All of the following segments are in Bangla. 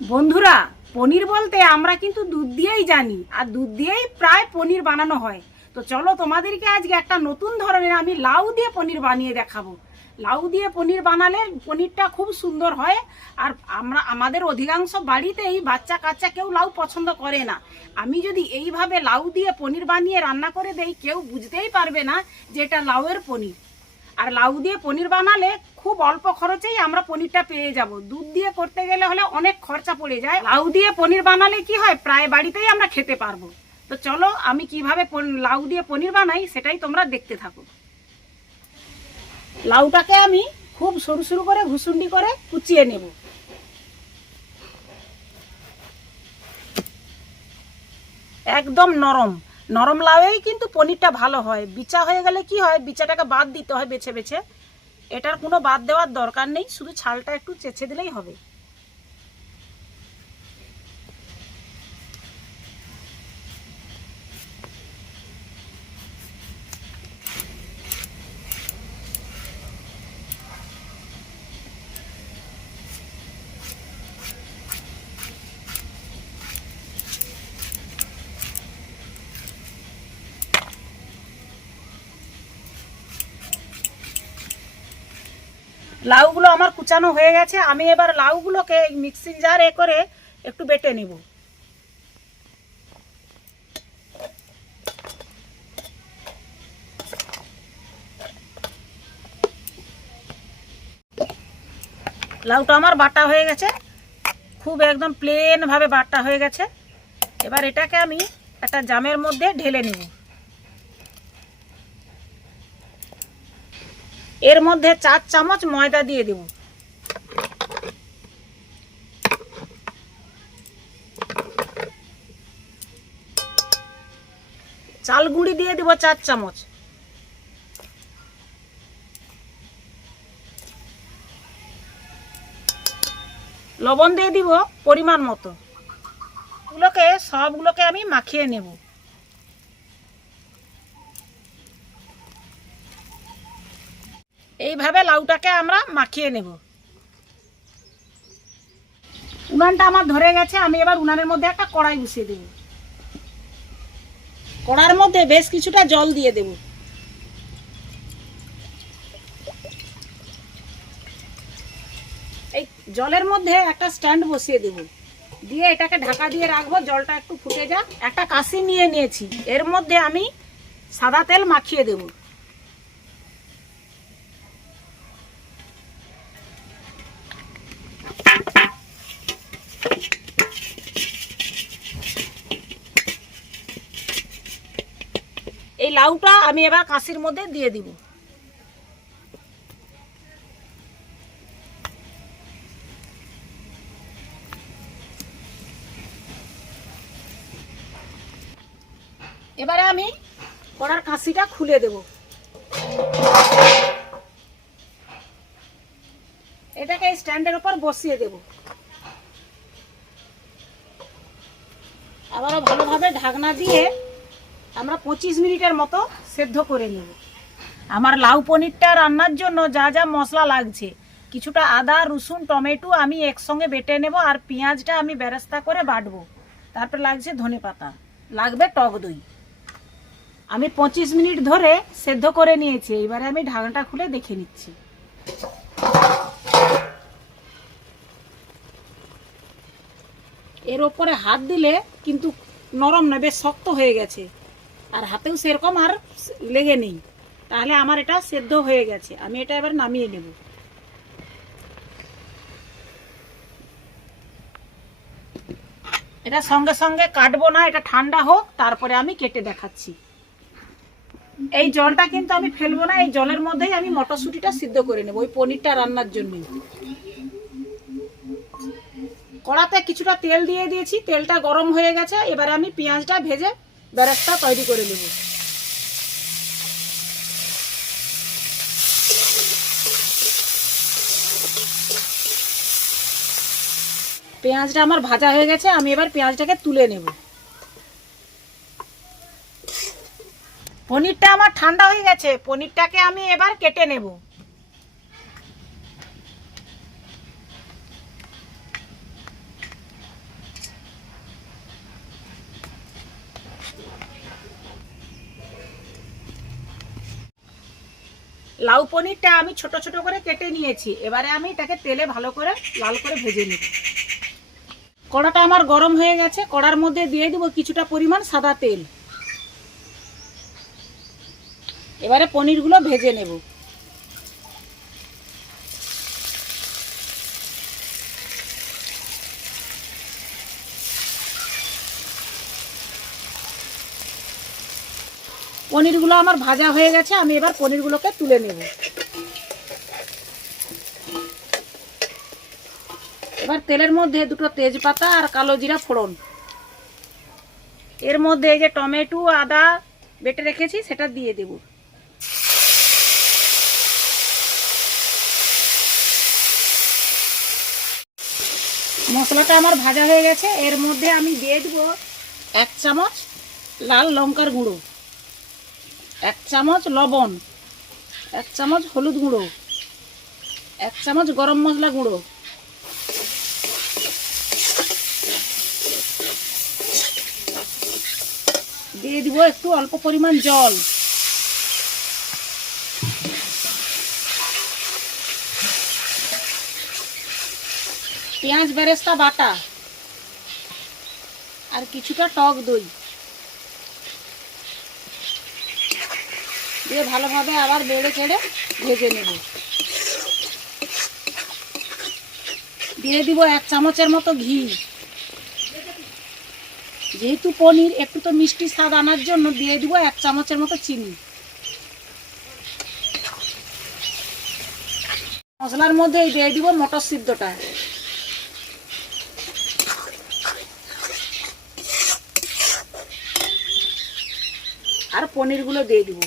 বন্ধুরা, পনির বলতে আমরা কিন্তু দুধ দিয়েই জানি, আর দুধ দিয়েই প্রায় পনির বানানো হয়। তো চলো তোমাদেরকে আজকে একটা নতুন ধরনের আমি লাউ দিয়ে পনির বানিয়ে দেখাবো। লাউ দিয়ে পনির বানালে পনিরটা খুব সুন্দর হয়, আর আমরা, আমাদের অধিকাংশ বাড়িতেই বাচ্চা কাচ্চা কেউ লাউ পছন্দ করে না। আমি যদি এইভাবে লাউ দিয়ে পনির বানিয়ে রান্না করে দেই, কেউ বুঝতেই পারবে না যে এটা লাউয়ের পনির। আর লাউ দিয়ে পনির বানালে খুব অল্প খরচেই আমরা পনিরটা পেয়ে যাব। দুধ দিয়ে করতে গেলে হলে অনেক খরচা পড়ে যায়। লাউ দিয়ে পনির বানালে কি হয়? প্রায় বাড়িতেই আমরা খেতে পারব। তো চলো, আমি কীভাবে লাউ দিয়ে পনির বানাই সেটাই তোমরা দেখতে থাকো। লাউটাকে আমি খুব সরু সরু করে ঘুসুন্ডি করে কুচিয়ে নেব। একদম নরম। নরম লাউয়েই কিন্তু পনিরটা ভালো হয়। বিচা হয়ে গেলে কি হয়? বিচাটাকে বাদ দিতে হয় বেছে বেছে। এটার কোনো বাদ দেওয়ার দরকার নেই। শুধু ছালটা একটু চেঁচে দিলেই হবে। লাউগুলো আমার কুচানো হয়ে গেছে, আমি এবার লাউগুলোকে এই মিক্সিং জারে করে একটু বেটে নেব। লাউটা আমার বাটা হয়ে গেছে, খুব একদম প্লেন ভাবে বাটা হয়ে গেছে। এবার এটাকে আমি একটা জামের মধ্যে ঢেলে নেব। এর মধ্যে চার চামচ ময়দা দিয়ে দেব। চাল গুঁড়ি দিয়ে দেব চার চামচ। লবণ দিয়ে দিব পরিমাণ মতো। এগুলোকে সবগুলোকে আমি মাখিয়ে নেব। এইভাবে লাউটাকে আমরা মাখিয়ে নেব। উনানটা আমার ধরে গেছে, আমি এবার উনানের মধ্যে একটা কড়াই বসিয়ে দেব। কড়ার মধ্যে বেশ কিছুটা জল দিয়ে দেব। এই জলের মধ্যে একটা স্ট্যান্ড বসিয়ে দেব। দিয়ে এটাকে ঢাকা দিয়ে রাখব, জলটা একটু ফুটে যাক। একটা কাশি নিয়ে নিয়েছি। এর মধ্যে আমি সাদা তেল মাখিয়ে দেবো। লাউটা আমি এবার কাশির মধ্যে দিয়ে দিব। এবারে আমি কড়ার কাশিটা খুলে দেব। এটাকে স্ট্যান্ডের উপর বসিয়ে দেব। আবারও ভালোভাবে ঢাকনা দিয়ে আমরা পঁচিশ মিনিটের মতো সেদ্ধ করে নেব। আমার লাউ পনিরটা রান্নার জন্য যা যা মশলা লাগছে, কিছুটা আদা, রসুন, টমেটো আমি একসঙ্গে বেটে নেব আর পেঁয়াজটা আমি বেরেস্তা করে বাটবো। তারপর লাগছে ধনে পাতা। লাগবে টক দই। আমি পঁচিশ মিনিট ধরে সেদ্ধ করে নিয়েছি। এবারে আমি ঢাকনাটা খুলে দেখে নিচ্ছি। এর ওপরে হাত দিলে কিন্তু নরম না, বেশ শক্ত হয়ে গেছে। আর হাতেও সেরকম আর লেগে নেই। তাহলে আমার এটা সেদ্ধ হয়ে গেছে। আমি এটা এবার নামিয়ে নেব। এটা সঙ্গে সঙ্গে কাটবো না, এটা ঠান্ডা হোক, তারপরে আমি কেটে দেখাচ্ছি। এই জলটা কিন্তু আমি ফেলব না, এই জলের মধ্যেই আমি মটরশুঁটিটা সিদ্ধ করে নেব, ওই পনিরটা রান্নার জন্য। কড়াতে কিছুটা তেল দিয়ে দিয়েছি, তেলটা গরম হয়ে গেছে, এবারে আমি পেঁয়াজটা ভেজে বেরেস্তা তৈরি করে নেব। পেঁয়াজটা আমার ভাজা হয়ে গেছে, আমি এবার পেঁয়াজটাকে তুলে নেব। পনিরটা আমার ঠান্ডা হয়ে গেছে, পনিরটাকে আমি এবার কেটে নেব। লাউ পনিরটা আমি ছোট ছোট করে কেটে নিয়েছি। এবারে আমি এটাকে তেলে ভালো করে, লাল করে ভেজে নিব। কড়াটা আমার গরম হয়ে গেছে। কড়ার মধ্যে দিয়ে দিব কিছুটা পরিমাণ সাদা তেল। এবারে পনিরগুলো ভেজে নেব। পনিরগুলো আমার ভাজা হয়ে গেছে, আমি এবার পনিরগুলোকে তুলে নেব। এবার তেলের মধ্যে দুটো তেজপাতা আর কালো জিরা ফোড়ন। এর মধ্যে এই যে টমেটো, আদা বেটে রেখেছি, সেটা দিয়ে দেব। মশলাটা আমার ভাজা হয়ে গেছে, এর মধ্যে আমি দিয়ে দেবো এক চামচ লাল লঙ্কার গুঁড়ো। এক চামচ লবণ, এক চামচ হলুদ গুঁড়ো, এক চামচ গরম মশলা গুঁড়ো। দিয়ে দিব একটু অল্প পরিমাণ জল। পেঁয়াজ, বেরেস্তা, বাটা, আর কিছুটা টক দই। দিয়ে ভালোভাবে আবার বেড়ে চেড়ে ভেজে নেব। দিয়ে দিব এক চামচের মতো ঘি। যেহেতু পনির, একটু তো মিষ্টি স্বাদ আনার জন্য দিয়ে দিব এক চামচের মতো চিনি। মশলার মধ্যে দিয়ে দিব মটর সিদ্ধটা আর পনিরগুলো দিয়ে দিব।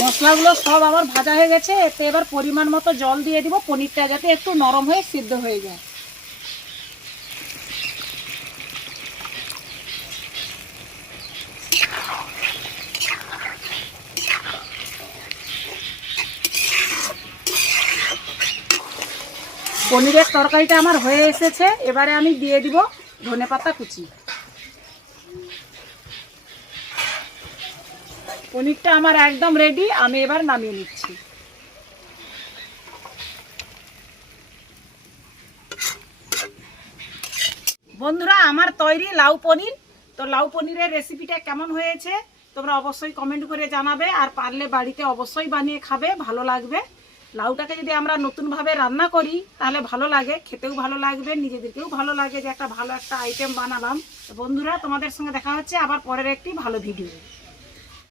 মশলাগুলো সব আবার ভাজা হয়ে গেছে, এতে এবার পরিমাণ মতো জল দিয়ে দিব, পনিরটা যাতে একটু নরম হয়ে সিদ্ধ হয়ে যায়। পনিরের তরকারিটা আমার হয়ে এসেছে, এবারে আমি দিয়ে দিব ধনেপাতা কুচি। পনিরটা আমার একদম রেডি আমি এবার নামিয়ে নিচ্ছি। বন্ধুরা, আমার তৈরি লাউ পনির। তো লাউ পনিরের রেসিপিটা কেমন হয়েছে, তোমরা অবশ্যই কমেন্ট করে জানাবে, আর পারলে বাড়িতে অবশ্যই বানিয়ে খাবে, ভালো লাগবে। লাউটাকে যদি আমরা নতুনভাবে রান্না করি, তাহলে ভালো লাগে, খেতেও ভালো লাগবে, নিজেদেরকেও ভালো লাগে যে একটা ভালো একটা আইটেম বানালাম। বন্ধুরা, তোমাদের সঙ্গে দেখা হচ্ছে আবার পরের একটি ভালো ভিডিও